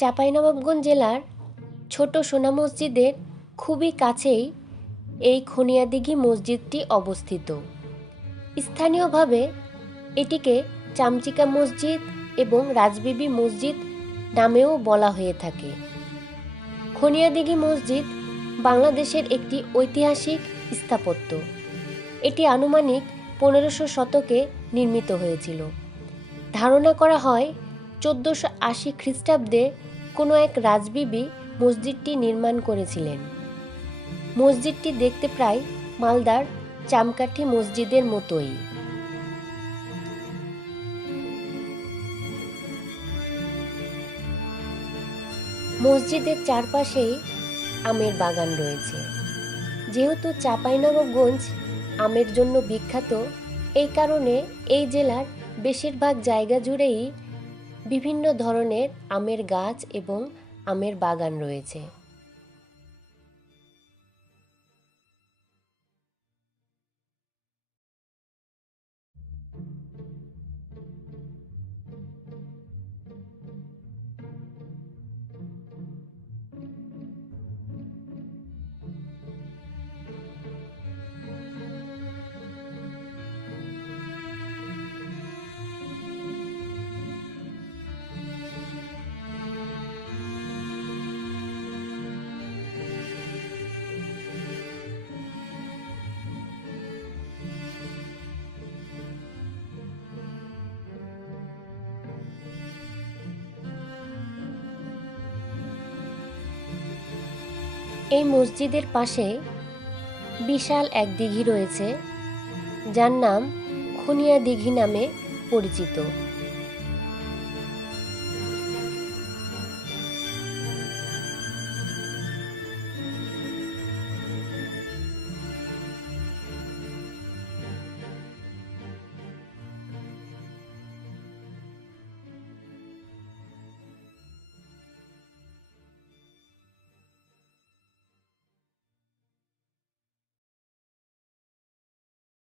চাঁপাইনবাবগঞ্জ জেলার ছোট সোনা মসজিদের খুবই কাছেই এই খুনিয়াদিঘি মসজিদটি অবস্থিত। স্থানীয়ভাবে এটিকে চামচিকা মসজিদ এবং রাজবিবি মসজিদ নামেও বলা হয়ে থাকে। খুনিয়াদিঘি মসজিদ বাংলাদেশের একটি ঐতিহাসিক স্থাপত্য। এটি আনুমানিক 1500 শতকে নির্মিত হয়েছিল। ধারণা করা হয় 1480 খ্রিস্টাব্দে কোনো এক রাজবিবি মসজিদটি নির্মাণ করেছিলেন। মসজিদটি দেখতে প্রায় মালদার চামকাঠি মসজিদের মতোই। মসজিদের চারপাশেই আমের বাগান রয়েছে। যেহেতু চাঁপাইনবাবগঞ্জ আমের জন্য বিখ্যাত, এই কারণে এই জেলার বেশিরভাগ জায়গা জুড়েই বিভিন্ন ধরনের আমের গাছ এবং আমের বাগান রয়েছে। এই মসজিদের পাশে বিশাল এক দিঘি রয়েছে, যার নাম খুনিয়া দিঘি নামে পরিচিত।